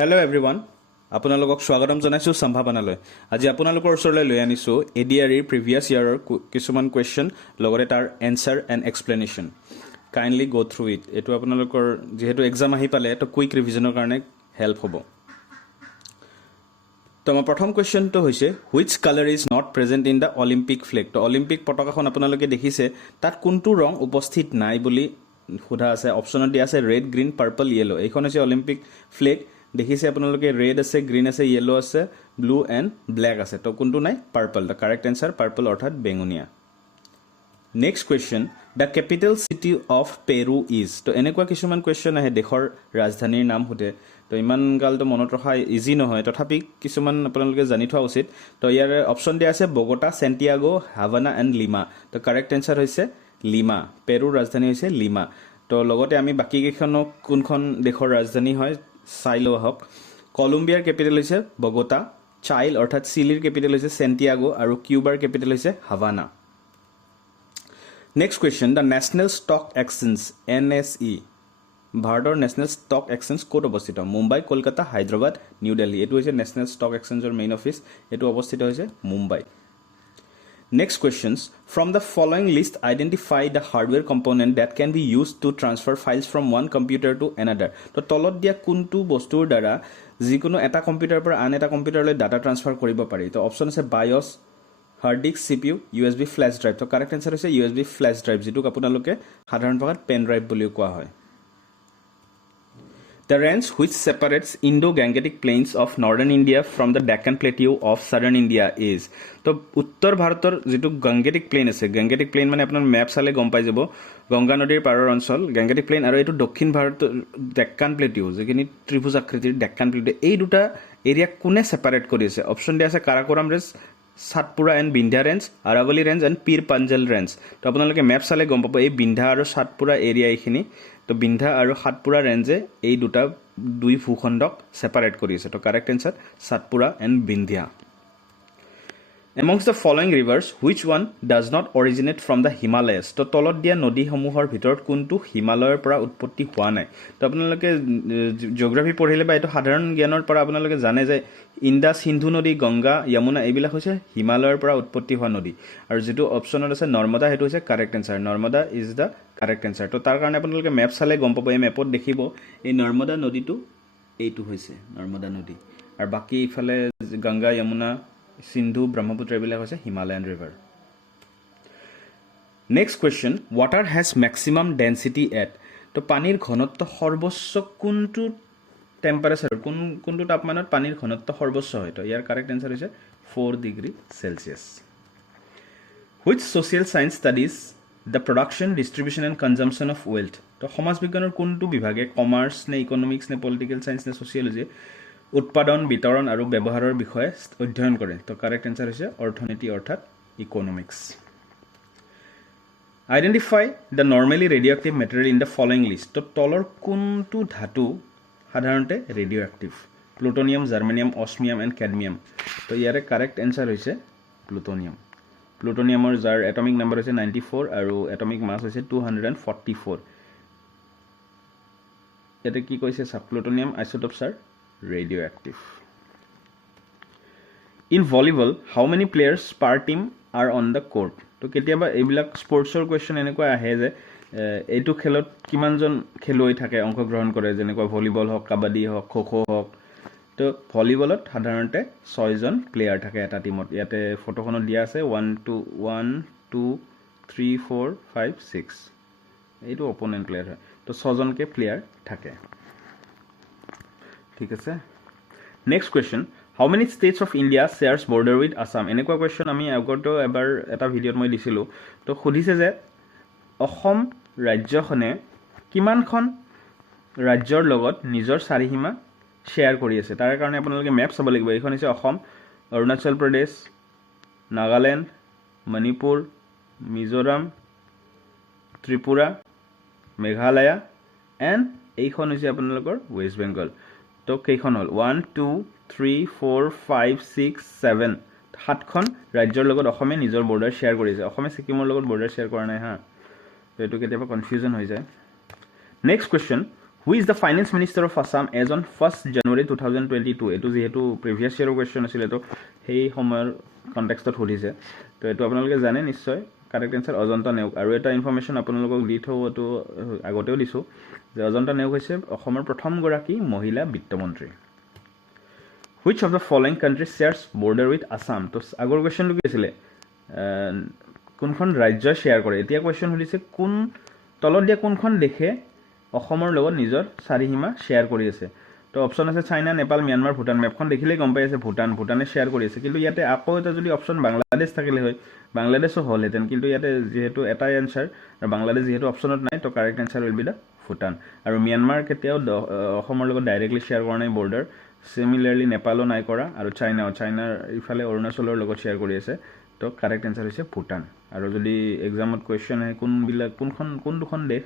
Hello everyone. আপোনালোকক স্বাগতম জনাইছো সম্ভাৱনালৈ আজি আপোনালোকৰ ওচৰলৈ লৈ আনিছো এডিআৰইৰ প্ৰিভিয়াছ ইয়াৰৰ কিছুমান কোৱেশ্চন লগতে তাৰ answer and explanation kindly go through it এটো আপোনালোকৰ যেহেতু এক্সাম আহি পালে তো কুইক ৰিভিজনৰ কাৰণে হেল্প হ'ব তো আমাৰ প্ৰথম কোৱেশ্চনটো হৈছে which colour is not present in the Olympic flag তো অলিম্পিক পতাকাখন আপোনালোকে দেখিছে তাত কোনটো ৰং উপস্থিত নাই বুলি সোধা আছে অপচনত দিয়া আছে ৰেড গ্ৰীণ পাৰ্পল ইয়েলো এইখন হৈছে অলিম্পিক ফ্লেগ দেখিছে আপোনালোকে ৰেড আছে গ্ৰীণ আছে ইয়েলো আছে ব্লু এণ্ড ব্লেক আছে তো কোনটো নাই purple the correct answer purple অৰ্থাৎ বেঙুনীয়া next question the capital city of Peru is তো এনেকুৱা কিছুমান কুৱেশ্চন আহে দেশৰ ৰাজধানীৰ নাম সোধে তো ইমান গালটো মনত ৰখা ইজি নহয় তথাপি কিছুমান আপোনালোকে জানি থোৱা উচিত তো ইয়াৰ অপচন দিয়া আছে বগোটা সেন্টিয়াগো হাভানা এণ্ড লিমা তো কাৰেক্ট এনসাৰ হৈছে লিমা পেৰুৰ ৰাজধানী হৈছে লিমা তো লগতে আমি বাকী কেইখনক কোনখন দেশৰ ৰাজধানী হয় চাই লোৱা হওক কলম্বিয়াৰ কেপিটেল হৈছে বগোটা চাইল অৰ্থাৎ চিলিৰ কেপিটেল হৈছে সেন্টিয়াগো আৰু কিউবাৰ কেপিটেল হৈছে Havana next question the national stock exchange NSE ভাৰতৰ নেশ্যনেল ষ্টক এক্সচেঞ্জ ক'ত অৱস্থিত মুম্বাই কলকাতা হায়দৰাবাদ নিউ দিল্লী এটো হৈছে নেশ্যনেল ষ্টক এক্সচেঞ্জৰ মেইন অফিচ এটো অৱস্থিত হৈছে Mumbai Next questions. From the following list, identify the hardware component that can be used to transfer files from one computer to another. তো তলত দিয়া কোনটো বস্তুৰ দ্বাৰা যিকোনো এটা কম্পিউটাৰৰ পৰা আন এটা কম্পিউটাৰলৈ ডাটা ট্ৰান্সফাৰ কৰিব পাৰি তো অপচন আছে BIOS hard disk CPU USB flash drive তো কাৰেক্ট আনসাৰ হৈছে USB ফ্ল্যাশ ড্ৰাইভ যেটো আপোনালোকে সাধাৰণ ভাষাত পেন ড্ৰাইভ বুলি কোৱা হয় The range which separates Indo-Gangetic plains of northern India from the Deccan Plateau of southern India is. তো উত্তৰ ভাৰতৰ যেটো গংগেটিক প্লেন আছে গংগেটিক প্লেন মানে আপোনাৰ ম্যাপ চালে গম পাই যাব গংগা নদীৰ পাৰৰ অঞ্চল গংগেটিক প্লেন আৰু এটো দক্ষিণ ভাৰতৰ ডেক্কান প্লেটিউ যেখিনি ত্ৰিভুজ আকৃতিৰ ডেক্কান প্লেটিউ এই দুটা এৰিয়া কোনে সেপাৰেট কৰি আছে অপচন দিয়া আছে Karakoram range Satpura and Vindhya range Aravalli range and Pir Panjal range তো আপোনালোকে ম্যাপ চালে গম পাব এই বিন্ধ্যা আৰু সাতপুৰা এৰিয়া এইখিনি তো বিন্ধ্যা আৰু সাতপুৰা ৰেঞ্জে এই দুই ভূখণ্ডক সেপাৰেট কৰি আছে তো correct answer Satpura and Vindhya Amongst the following rivers, which one does not originate from the Himalayas? তো তলত দিয়া নদীসমূহৰ ভিতৰত কোনটো হিমালয়ৰ পৰা উৎপত্তি হোৱা নাই তো আপোনালোকে জিওগ্ৰাফি পঢ়িলে বা এটো সাধাৰণ জ্ঞানৰ পৰা আপোনালোকে জানে যে ইণ্ডাছ সিন্ধু নদী গংগা যমুনা এইবিলাক হৈছে হিমালয়ৰ পৰা উৎপত্তি হোৱা নদী আৰু যেটো অপচনত আছে নৰ্মদা হেতু হৈছে correct answer Narmada is the correct answer তো তাৰ কাৰণে আপোনালোকে ম্যাপ চালে গম পাব এই ম্যাপত দেখিব এই নৰ্মদা নদীটো এইটো হৈছে নৰ্মদা নদী আৰু বাকি ইফালে গংগা যমুনা Sindhu, Brahmaputra এইবিলাক হৈছে Himalayan river next question water has maximum density at তো পানীৰ ঘনত্ব সৰ্বোচ্চ কোনটো টেম্পাৰেচাৰ কোনটো তাপমানত পানীৰ ঘনত্ব সৰ্বোচ্চ হয় তো ইয়াৰ কাৰেক্ট আনসাৰ হৈছে 4 degree Celsius which social science studies the production distribution and consumption of wealth তো সমাজ বিজ্ঞানৰ কোনটো বিভাগে কমাৰ্চ নে ইকোনমিক্স নে পলিটিক্যাল সায়েন্স নে সোশিয়োলজি উৎপাদন বিতৰণ আৰু ব্যৱহাৰৰ বিষয়ে অধ্যয়ন কৰে তো কাৰেক্ট আনসাৰ হৈছে অৰ্থনীতি অৰ্থাৎ economics identify the normally radioactive material in the following list তো তলৰ কোনটো ধাতু সাধাৰণতে radioactive plutonium germanium osmium and cadmium তো ইয়াৰে কাৰেক্ট আনসাৰ হৈছে প্লুটোনিয়ামৰ যাৰ এটমিক নম্বৰ হৈছে 94 আৰু এটমিক মাছ হৈছে 244 এতে কি কৈছে সাব plutonium isotopes are radioactive. In volleyball, how many players per team are on the court? তো কেতিয়াবা এইবিলাক স্পৰ্টছৰ কোৱেশ্চন এনেকুৱা আহে যে এইটো খেলত কিমানজন খেলুৱৈ থাকে অংশগ্ৰহণ কৰে যেনেকুৱা ভলিবল হওক কাবাডী হওক খোখো হওক তো ভলিবলত সাধাৰণতে 6 জন প্লেয়াৰ থাকে এটা টিমত ইয়াতে ফটোখনত দিয়া আছে 1 2 3 4 5 6 এইটো অপোনেন্ট প্লেয়াৰ হয় তো 6 জনকে প্লেয়াৰ থাকে ঠিক আছে next question how many states of India shares border with Assam এনেকুৱা কোৱেশ্চন আমি আগতো এবাৰ এটা ভিডিঅ'ত মই দিছিলোঁ তো সুধিছে যে অসম ৰাজ্যখনে কিমানখন ৰাজ্যৰ লগত নিজৰ চাৰিসীমা শ্বেয়াৰ কৰি আছে তাৰ কাৰণে আপোনালোকে মেপ চাব লাগিব এইখন হৈছে অসম অৰুণাচল প্ৰদেশ নাগালেণ্ড মণিপুৰ মিজোৰাম ত্ৰিপুৰা মেঘালয়া এণ্ড এইখন হৈছে আপোনালোকৰ ৱেষ্ট বেংগল তো কেইখন হল 1 2 3 4 5 6 7 সাতখন ৰাজ্যৰ লগত অসমে নিজৰ বৰ্ডাৰ শেয়াৰ কৰিছে অসমে সিকিমৰ লগত বৰ্ডাৰ শেয়াৰ কৰা নাই হা তো এটো কেতিয়াবা কনফিউজন হৈ যায় next question who is the finance minister of Assam as on 1st January 2022 এইটো যিহেতু প্ৰিভিয়াছ ইয়েৰৰ কুৱেশ্যন আছিলে তো সেই সময়ৰ কণ্টেক্সটত সুধিছে তো এইটো আপোনালোকে জানে নিশ্চয় কাৰেক্ট এনচাৰ অজন্তা নেওগ আৰু এটা ইনফৰ্মেশ্যন আপোনালোকক দি থওঁ এইটো আগতেও দিছোঁ যে অজন্তা নেওগ হৈছে অসমৰ প্ৰথমগৰাকী মহিলা বিত্তমন্ত্ৰী which of the following country shares border with Assam তো আগৰ কুৱেশ্যনটো কি আছিলে কোনখন ৰাজ্যই শ্বেয়াৰ কৰে এতিয়া কুৱেশ্যন সুধিছে কোন তলত দিয়া কোনখন দেশে অসমৰ লগত নিজৰ চাৰিসীমা শ্বেয়াৰ কৰি আছে তো অপশ্যন আছে চাইনা নেপাল ম্যানমাৰ ভূটান মেপখন দেখিলেই গম পাই আছে ভূটানে শ্বেয়াৰ কৰি আছে কিন্তু ইয়াতে আকৌ এটা যদি অপশ্যন বাংলাদেশ থাকিলে হয় বাংলাদেশো হ'লহেঁতেন কিন্তু ইয়াতে যিহেতু এটাই এনচাৰ আৰু বাংলাদেশ যিহেতু অপশ্যনত নাই তো correct answer will be the Bhutan আৰু ম্যানমাৰ কেতিয়াও অসমৰ লগত ডাইৰেক্টলি শ্বেয়াৰ কৰা নাই বৰ্ডাৰ চিমিলাৰলি নেপালো নাই কৰা আৰু চাইনাৰ ইফালে অৰুণাচলৰ লগত শ্বেয়াৰ কৰি আছে তো কাৰেক্ট এনচাৰ হৈছে ভূটান আৰু যদি এক্সামত কুৱেশ্যন আহে কোন দুখন দেশ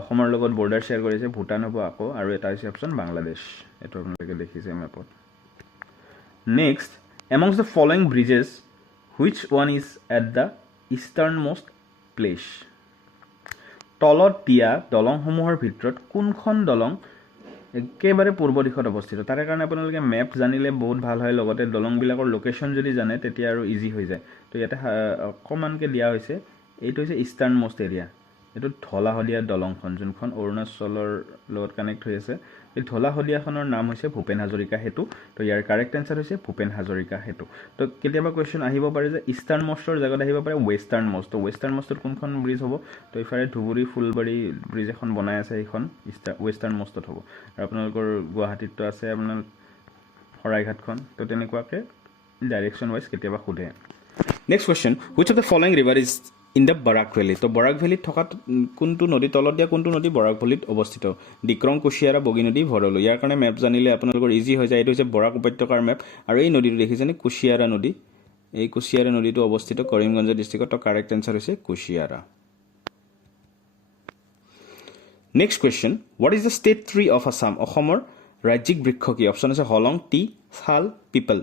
অসমৰ লগত বৰ্ডাৰ শ্বেয়াৰ কৰিছে ভূটান হ'ব আকৌ আৰু এটা হৈছে অপশ্যন বাংলাদেশ এইটো আপোনালোকে দেখিছে মেপত next amongst the following bridges which one is at the easternmost place তলত দিয়া দলংসমূহৰ ভিতৰত কোনখন দলং একেবাৰে পূৰ্ব দিশত অৱস্থিত তাৰে কাৰণে আপোনালোকে মেপ জানিলে বহুত ভাল হয় লগতে দলংবিলাকৰ লোকেশ্যন যদি জানে তেতিয়া আৰু ইজি হৈ যায় তো ইয়াতে অকণমানকৈ দিয়া হৈছে এইটো হৈছে ইষ্টাৰ্ণ মোষ্ট এৰিয়া এইটো ঢলা শদিয়া দলংখন যোনখন অৰুণাচলৰ লগত কানেক্ট হৈ আছে এই ঢলা শদিয়াখনৰ নাম হৈছে ভূপেন হাজৰিকা সেতু তো ইয়াৰ কাৰেক্ট এনচাৰ হৈছে ভূপেন হাজৰিকা সেতু তো কেতিয়াবা কুৱেশ্যন আহিব পাৰে যে ইষ্টাৰ্ণ মষ্টৰ জেগাত আহিব পাৰে ৱেষ্টাৰ্ণ মষ্ট তো ৱেষ্টাৰ্ণ মষ্টত কোনখন ব্ৰিজ হ'ব তো ইফালে ধুবুৰী ফুলবাৰী ব্ৰিজ এখন বনাই আছে সেইখন ৱেষ্টাৰ্ণ মষ্টত হ'ব আৰু আপোনালোকৰ গুৱাহাটীততো আছে আপোনাৰ শৰাইঘাটখন তো তেনেকুৱাকৈ ডাইৰেকশ্যন ৱাইজ কেতিয়াবা সোধে next question which of the following river is in the Barak valley তো বৰাক ভেলীত থকা কোনটো নদী তলত দিয়া কোনটো নদী বৰাক ভেলীত অৱস্থিত ডিক্ৰং কুশিয়াৰা বগী নদী ভৰলু ইয়াৰ কাৰণে মেপ জানিলে আপোনালোকৰ ইজি হৈ যায় এইটো হৈছে বৰাক উপত্যকাৰ মেপ আৰু এই নদীটো দেখিছেনে কুশিয়াৰা নদী এই কুশিয়াৰা নদীটো অৱস্থিত কৰিমগঞ্জ ডিষ্ট্ৰিক্টত তো কাৰেক্ট এনচাৰ হৈছে Kushiyara next question what is the state tree of Assam অসমৰ ৰাজ্যিক বৃক্ষ কি অপশ্যন আছে হলং টি শাল পিপল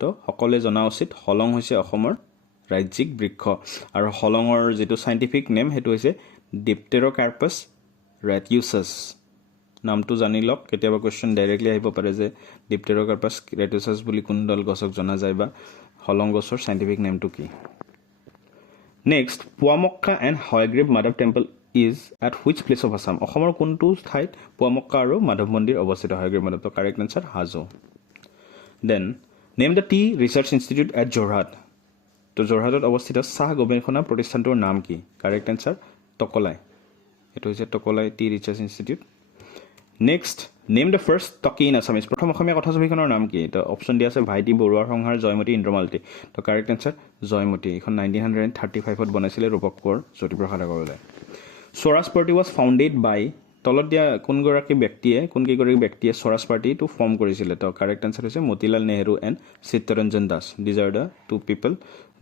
তো সকলোৱে জনা উচিত হলং হৈছে অসমৰ ৰাজ্যিক বৃক্ষ আৰু হলঙৰ যিটো চাইণ্টিফিক নেম সেইটো হৈছে ডিপটেৰ'কাৰ্পাছ ৰেটিউচাছ নামটো জানি লওক কেতিয়াবা কুৱেশ্যন ডাইৰেক্টলি আহিব পাৰে যে ডিপটেৰ'কাৰ্পাছ ৰেটিউচাছ বুলি কোনডাল গছক জনা যায় বা হলং গছৰ চাইণ্টিফিক নেমটো কি next Poa Mecca and Hayagriva Madhav temple is at which place of Assam অসমৰ কোনটো ঠাইত পুৱামক্কা আৰু মাধৱ মন্দিৰ অৱস্থিত হয়গ্ৰীৱ মাধৱ তো correct answer Hajo then name the tea research institute at Jorhat তো যোৰহাটত অৱস্থিত চাহ গৱেষণা প্ৰতিষ্ঠানটোৰ নাম কি কাৰেক্ট এনচাৰ টকলাই এইটো হৈছে Tocklai T research institute next name the first টকি ইন আছামিজ প্ৰথম অসমীয়া কথাছবিখনৰ নাম কি তো অপশ্যন দিয়া আছে ভাইটি বৰুৱাৰ সংহাৰ জয়মতী ইন্দ্ৰমালতী তো কাৰেক্ট এনচাৰ জয়মতী এইখন 1935ত বনাইছিলে ৰূপক কোঁৱৰ জ্যোতিপ্ৰসাদ আগৰৱালাই স্বৰাজ পাৰ্টি ৱাজ ফাউণ্ডেড বাই তলত দিয়া কোনকেইগৰাকী ব্যক্তিয়ে স্বৰাজ পাৰ্টিটো ফৰ্ম কৰিছিলে তো কাৰেক্ট এনচাৰ হৈছে Motilal Nehru and Chittaranjan Das these are the two people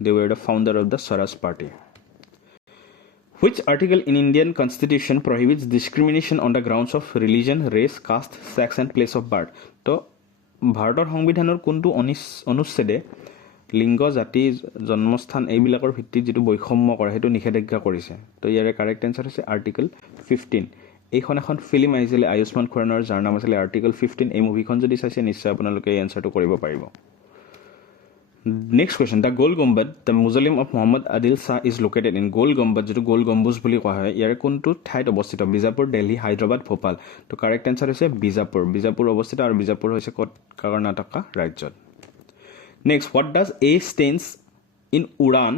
they were the founder of the Swaraj Party which article in Indian constitution prohibits discrimination on the grounds of religion race caste sex and place of birth তো ভাৰতৰ সংবিধানৰ কোনটো অনুচ্ছেদে লিংগ জাতি জন্মস্থান এইবিলাকৰ ভিত্তিত যিটো বৈষম্য কৰে সেইটো নিষেধাজ্ঞা কৰিছে তো ইয়াৰে কাৰেক্ট এনচাৰ হৈছে আৰ্টিকল 15 এইখন এখন ফিল্ম আহিছিলে আয়ুষ্মান খুৰানাৰ যাৰ নাম আছিলে আৰ্টিকল 15 এই মুভিখন যদি চাইছে নিশ্চয় আপোনালোকে এই এনচাৰটো কৰিব পাৰিব next question the Gol Gumbaz the mausoleum of Mohammed Adil Shah is located in Gol Gumbaz যিটো গোল গম্বুজ বুলি কোৱা হয় ইয়াৰে কোনটো ঠাইত অৱস্থিত বিজাপুৰ দিল্লী হায়দৰাবাদ ভোপাল তো কাৰেক্ট এনচাৰ হৈছে বিজাপুৰ অৱস্থিত আৰু বিজাপুৰ হৈছে কৰ্ণাটকা ৰাজ্যত next what does a stands in Udan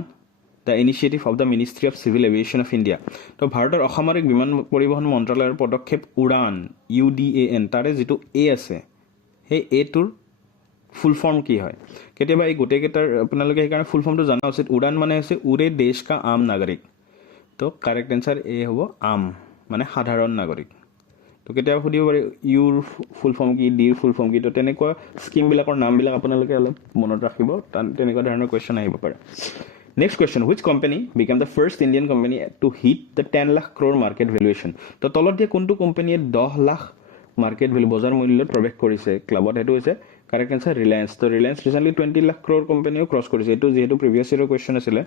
the initiative of the ministry of civil aviation of India তো ভাৰতৰ অসামৰিক বিমান পৰিবহণ মন্ত্ৰালয়ৰ পদক্ষেপ উড়ান UDAN তাৰে যিটো এ আছে সেই এটোৰ ফুল ফৰ্ম কি হয় কেতিয়াবা এই গোটেইকেইটাৰ আপোনালোকে সেইকাৰণে ফুল ফৰ্মটো জনা উচিত উড়ান মানে হৈছে উৰে দেশ কা আম নাগৰিক তো কাৰেক্ট এনচাৰ এ হ'ব আম মানে সাধাৰণ নাগৰিক তো কেতিয়াবা সুধিব পাৰে ইউৰ ফুল ফৰ্ম কি ডিৰ ফুল ফৰ্ম কি তো তেনেকুৱা স্কিমবিলাকৰ নামবিলাক আপোনালোকে অলপ মনত ৰাখিব তেনেকুৱা ধৰণৰ কুৱেশ্যন আহিব পাৰে next question which company became the first Indian company to hit the 10 lakh crore market valuation তো তলত দিয়া কোনটো কোম্পানীয়ে 10 লাখ মাৰ্কেট ভেলু বজাৰ মূল্যত প্ৰৱেশ কৰিছে ক্লাবত সেইটো হৈছে কাৰেক্ট এনচাৰ ৰিলায়েন্স তো ৰিলায়েন্স ৰিচেণ্টলি 20 লাখ ক্ৰ'ৰ কোম্পানীও ক্ৰছ কৰিছে এইটো যিহেতু প্ৰিভিয়াছ ইয়েৰৰ কুৱেশ্যন আছিলে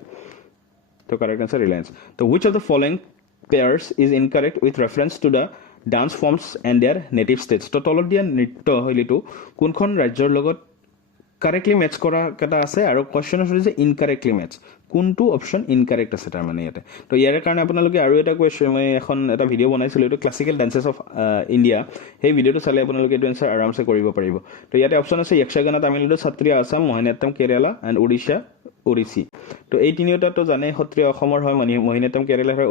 তো কাৰেক্ট এনচাৰ ৰিলায়েন্স তো which of the following pairs is incorrect with reference to the dance forms and their native states তো তলত দিয়া নৃত্য শৈলীটো কোনখন ৰাজ্যৰ লগত কাৰেক্টলি মেটচ কৰা কেইটা আছে আৰু কুৱেশ্যন হৈছে ইনকাৰেক্টলি মেটচ কোনটো অপশ্যন ইনকাৰেক্ট আছে তাৰমানে ইয়াতে তো ইয়াৰ কাৰণে আপোনালোকে আৰু এটা কুৱেশ্যন মই এখন এটা ভিডিঅ' বনাইছিলোঁ এইটো ক্লাছিকেল ডান্সেছ অফ ইণ্ডিয়া সেই ভিডিঅ'টো চালে আপোনালোকে এইটো এনচাৰ আৰামছে কৰিব পাৰিব তো ইয়াতে অপশ্যন আছে য়ক্ষগানা তামিলনাডু সত্ৰীয়া আসাম মোহিনীঅট্টম কেৰালা এণ্ড ওড়িশা ওড়িশি তো এই তিনিওটাতো জানে সত্ৰীয়া অসমৰ হয় মোহিনীঅট্টম কেৰালাৰ হয়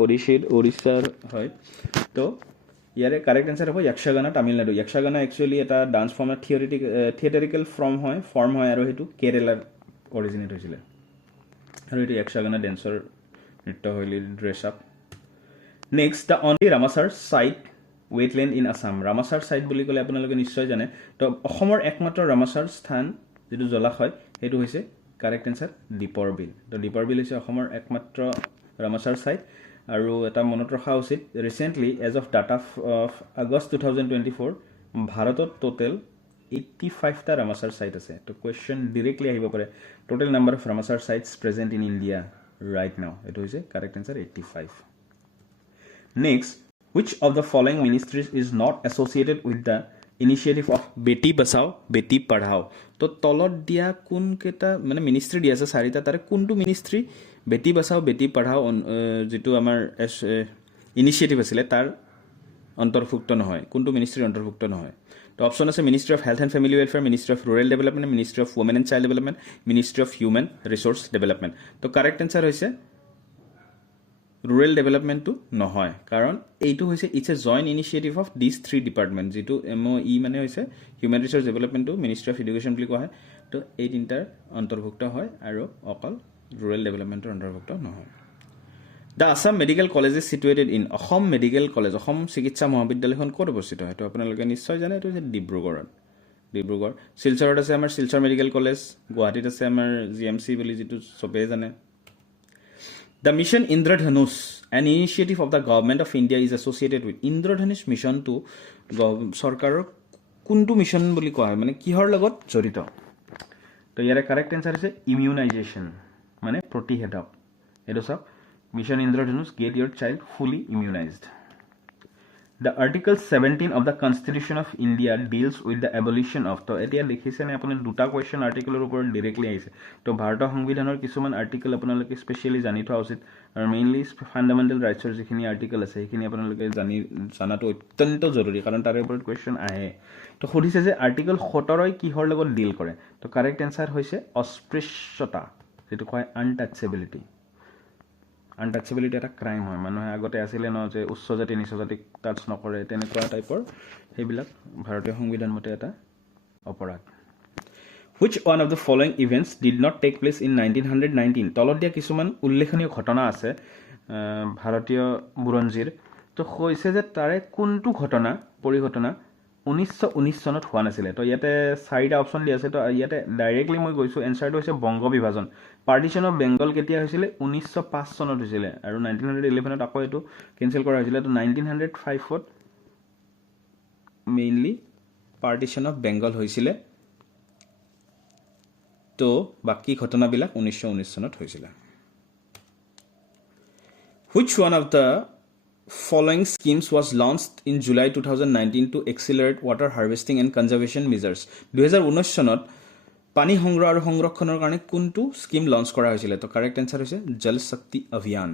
ওড়িশাৰ হয় তো ইয়াৰে কাৰেক্ট এনচাৰ হ'ব য়ক্ষগানা তামিলনাডু য়ক্ষগানা একচুৱেলি এটা ডান্স ফৰ্ম থিয়েটাৰিকেল ফৰ্ম হয় আৰু সেইটো কেৰেলাৰ অৰিজিনেট হৈছিলে আৰু এইটো য়ক্ষগানা ডেন্সৰ নৃত্যশৈলীৰ dress up next the only Ramsar site wetland in Assam Ramsar site বুলি ক'লে আপোনালোকে নিশ্চয় জানে তো অসমৰ একমাত্ৰ ৰামাচাৰ স্থান যিটো জলাশয় সেইটো হৈছে কাৰেক্ট এনচাৰ দীপৰ বিল তো দীপৰ বিল হৈছে অসমৰ একমাত্ৰ ৰামাচাৰ চাইট আৰু এটা মনত ৰখা উচিত recently as of data of August 2024 ভাৰতত টোটেল 85টা ৰামাচাৰ চাইট আছে তো কুৱেশ্যন ডিৰেক্টলি আহিব পাৰে total number of Ramsar sites present in India right now এইটো হৈছে correct answer 85 next which of the following ministries is not associated with the initiative of Beti Bachao Beti Padhao তো তলত দিয়া কোন কেইটা মানে মিনিষ্ট্ৰি দিয়া আছে চাৰিটা তাৰে কোনটো মিনিষ্ট্ৰি বেটি বচাও বেটি পঢ়াও যিটো আমাৰ ইনিচিয়েটিভ আছিলে তাৰ অন্তৰ্ভুক্ত নহয় কোনটো মিনিষ্ট্ৰি অন্তৰ্ভুক্ত নহয় তো অপশ্যন আছে ministry of health and family welfare ministry of rural development ministry of women and child development ministry of human resource development তো কাৰেক্ট এনচাৰ হৈছে ৰুৰেল ডেভেলপমেণ্টটো নহয় কাৰণ এইটো হৈছে it's a joint initiative of this three department যিটো MOE মানে হৈছে হিউমেন ৰিচোৰ্চ ডেভেলপমেণ্টটো মিনিষ্ট্ৰি অফ এডুকেশ্যন বুলি কোৱা হয় তো এই তিনিটাৰ অন্তৰ্ভুক্ত হয় আৰু অকল ৰুৰেল ডেভেলপমেণ্টৰ অন্তৰ্ভুক্ত নহয় the Assam medical college is situated in Assam medical college Assam চিকিৎসা মহাবিদ্যালয়খন ক'ত অৱস্থিত হয় তো আপোনালোকে নিশ্চয় জানে এইটো হৈছে ডিব্ৰুগড় শিলচৰত আছে আমাৰ শিলচৰ মেডিকেল কলেজ গুৱাহাটীত আছে আমাৰ GMC বুলি যিটো চবেই জানে The mission Indradhanush, an initiative of the government of India, is associated with Indradhanush mission to চৰকাৰৰ কোনটো মিছন বুলি কোৱা হয় মানে কিহৰ লগত জড়িত তো ইয়াৰে কাৰেক্ট এনচাৰ হৈছে ইমিউনাইজেশ্যন মানে প্ৰতিষেধক এইটো চাওক মিছন ইন্দ্ৰধনুষ গেট ইয়ৰ চাইল্ড ফুলি ইমিউনাইজড The Article 17 of the Constitution of India deals with the abolition of তো এতিয়া দেখিছেনে আপুনি দুটা কুৱেশ্যন আৰ্টিকেলৰ ওপৰত ডিৰেক্টলি আহিছে তো ভাৰতৰ সংবিধানৰ কিছুমান আৰ্টিকেল আপোনালোকে স্পেচিয়েলি জানি থোৱা উচিত আৰু মেইনলি ফাণ্ডামেণ্টেল ৰাইটছৰ যিখিনি আৰ্টিকেল আছে সেইখিনি আপোনালোকে জানাটো অত্যন্ত জৰুৰী কাৰণ তাৰে ওপৰত কুৱেশ্যন আহে তো সুধিছে যে আৰ্টিকেল 17 কিহৰ লগত ডিল কৰে তো কাৰেক্ট এনচাৰ হৈছে অস্পৃশ্যতা যিটো কয় আনটাচেবিলিটি এটা ক্ৰাইম হয় মানুহে আগতে আছিলে ন যে উচ্চ জাতি নিচ জাতিক টাচ নকৰে তেনেকুৱা টাইপৰ সেইবিলাক ভাৰতীয় সংবিধান মতে এটা অপৰাধ Which one of the following events did not take place in 1919 তলত দিয়া কিছুমান উল্লেখনীয় ঘটনা আছে ভাৰতীয় বুৰঞ্জীৰ তো কৈছে যে তাৰে কোনটো পৰিঘটনা 1919 চনত হোৱা নাছিলে তো ইয়াতে চাৰিটা অপশ্যন দিয়া আছে তো ইয়াতে ডাইৰেক্টলি মই কৈছোঁ এনচাৰটো হৈছে বংগ বিভাজন পাৰ্টিশ্যন অফ বেংগল কেতিয়া হৈছিলে 1905 চনত হৈছিলে আৰু 1911ত আকৌ এইটো কেনচেল কৰা হৈছিলে তো 1905ত মেইনলি পাৰ্টিশ্যন অফ বেংগল হৈছিলে তো বাকি ঘটনাবিলাক 1919 চনত হৈছিলে Which one of the following schemes was launched in July 2019 to accelerate water harvesting and conservation measures 2019 চনত পানী সংগ্ৰহ আৰু সংৰক্ষণৰ কাৰণে কোনটো স্কিম লঞ্চ কৰা হৈছিল তো কাৰেক্ট আনসাৰ হৈছে জল শক্তি অভিযান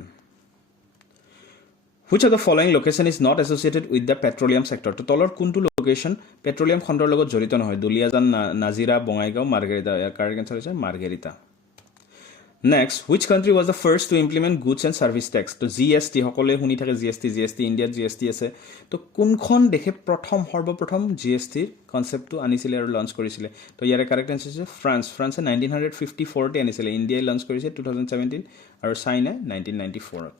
Which of the following location is not associated with the petroleum sector তো তলৰ কোনটো লোকেশন পেট্ৰোলিয়াম খণ্ডৰ লগত জড়িত নহয় দুলিয়াজান নাজিৰা বঙাইগাঁও মাৰ্গেৰিটা ইয়াৰ কাৰেক্ট আনসাৰ হৈছে margherita Next, which country was the first to implement goods and service tax? তো GST সকলে শুনি থাকে GST ইণ্ডিয়াত GST আছে তো কোনখন দেশে সৰ্বপ্ৰথম GST কনসেপ্টটো আনিছিলে আৰু লঞ্চ কৰিছিলে তো ইয়াৰ কাৰেক্ট আনসাৰ হৈছে ফ্ৰান্সে 1954 তে আনিছিলে ইণ্ডিয়াই লঞ্চ কৰিছে 2017 আৰু China 1994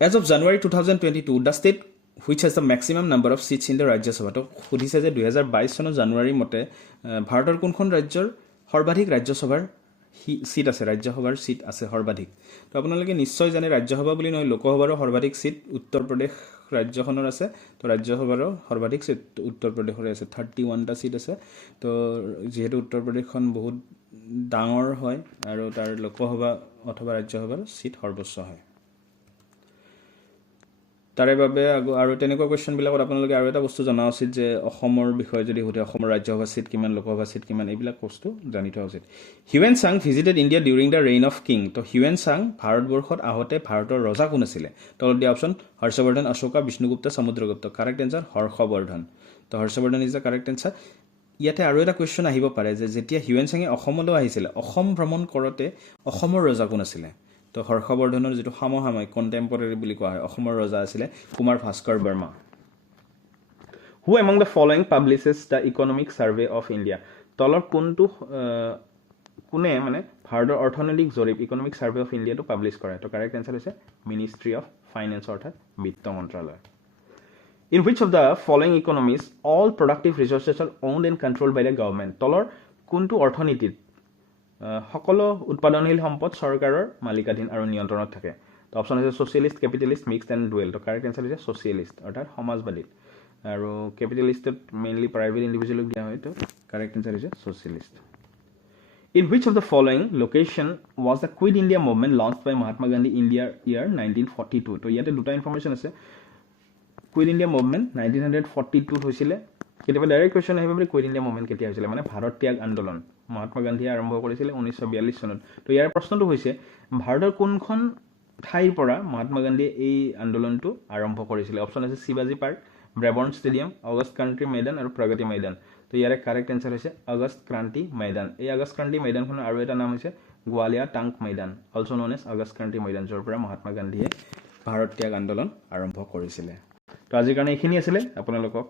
As of January 2022 the state which has the maximum number of seats in the Rajya Sabha তো খুদিছে যে 2022 চনৰ জানুৱাৰী মতে ভাৰতৰ কোনখন ৰাজ্যৰ সৰ্বাধিক ৰাজ্য সভাৰ সিট আছে ৰাজ্যসভাৰ সিট আছে সৰ্বাধিক তো আপোনালোকে নিশ্চয় জানে ৰাজ্যসভা বুলি নহয় লোকসভাৰো সৰ্বাধিক সিট উত্তৰ প্ৰদেশ ৰাজ্যখনৰ আছে তো ৰাজ্যসভাৰো সৰ্বাধিক সিট উত্তৰ প্ৰদেশৰ আছে 31 টা সিট আছে তো যেহেতু উত্তৰ প্ৰদেশখন বহুত ডাঙৰ হয় আৰু তাৰ লোকসভা অথবা ৰাজ্যসভাৰ সিট সৰ্বোচ্চ হয় তাৰে বাবে আৰু তেনেকুৱা কুৱেশ্যনবিলাকত আপোনালোকে আৰু এটা বস্তু জনা উচিত যে অসমৰ বিষয়ে যদি সোধে অসমৰ ৰাজ্যসভা চিট কিমান লোকসভা চিট কিমান এইবিলাক বস্তু জানি থোৱা উচিত Hiuen Tsang visited India during the reign of king তো হিউৱেন চাং ভাৰতবৰ্ষত আহোঁতে ভাৰতৰ ৰজা কোন আছিলে তলত দিয়া option Harshavardhana Ashoka Vishnugupta Samudragupta correct answer Harshavardhana তো Harshavardhana is the correct answer ইয়াতে আৰু এটা কুৱেশ্যন আহিব পাৰে যে যেতিয়া হিউৱেন চাঙে অসমলৈ আহিছিলে অসম ভ্ৰমণ কৰোঁতে অসমৰ ৰজা কোন আছিলে তো হৰ্ষবৰ্ধনৰ যিটো সমসাময়িক কণ্টেম্পৰেৰী বুলি কোৱা হয় অসমৰ ৰজা আছিলে Kumar Bhaskar Varma who among the following publishes the economic survey of India তলৰ কোনটো কোনে মানে ভাৰতৰ অৰ্থনৈতিক জৰীপ ইকনমিক ছাৰ্ভে অফ ইণ্ডিয়াটো পাব্লিছ কৰে তো কাৰেক্ট এনচাৰ হৈছে মিনিষ্ট্ৰী অফ ফাইনেন্স অৰ্থাৎ বিত্ত মন্ত্ৰালয় In which of the following economies all productive resources are owned and controlled by the government? তলৰ কোনটো অৰ্থনীতিত সকলো উৎপাদনশীল সম্পদ চৰকাৰৰ মালিকাধীন আৰু নিয়ন্ত্ৰণত থাকে তো অপশ্যন হৈছে socialist capitalist mixed and dual তো কাৰেক্ট এনচাৰ হৈছে ছ'চিয়েলিষ্ট অৰ্থাৎ সমাজবাদী আৰু কেপিটেলিষ্টত মেইনলি প্ৰাইভেট ইণ্ডিভিজুৱেলক দিয়া হয় তো কাৰেক্ট এনচাৰ হৈছে socialist In which of the following location was the Quit India movement launched by Mahatma Gandhi in the year 1942? তো ইয়াতে দুটা ইনফৰমেশ্যন আছে কুইট ইণ্ডিয়া মুভমেণ্ট 1942 হৈছিলে কেতিয়াবা ডাইৰেক্ট কুৱেশ্যন আহিব বুলি কুইট ইণ্ডিয়া মুভমেণ্ট কেতিয়া হৈছিলে মানে ভাৰত ত্যাগ আন্দোলন মহাত্মা গান্ধীয়ে আৰম্ভ কৰিছিলে 1942 চনত তো ইয়াৰ প্ৰশ্নটো হৈছে ভাৰতৰ কোনখন ঠাইৰ পৰা মহাত্মা গান্ধীয়ে এই আন্দোলনটো আৰম্ভ কৰিছিলে অপশ্যন আছে শিৱাজী পাৰ্ক ব্ৰেবৰ্ণ ষ্টেডিয়াম অগষ্ট ক্ৰান্তি ময়দান আৰু প্ৰগতি ময়দান তো ইয়াৰে কাৰেক্ট এনচাৰ হৈছে আগষ্ট ক্ৰান্তি ময়দান এই আগষ্ট ক্ৰান্তি ময়দানখনৰ আৰু এটা নাম হৈছে Gowalia Tank Maidan also' known as August Kranti Maidan য'ৰ পৰা মহাত্মা গান্ধীয়ে ভাৰত ত্যাগ আন্দোলন আৰম্ভ কৰিছিলে তো আজিৰ কাৰণে এইখিনি আছিলে আপোনালোকক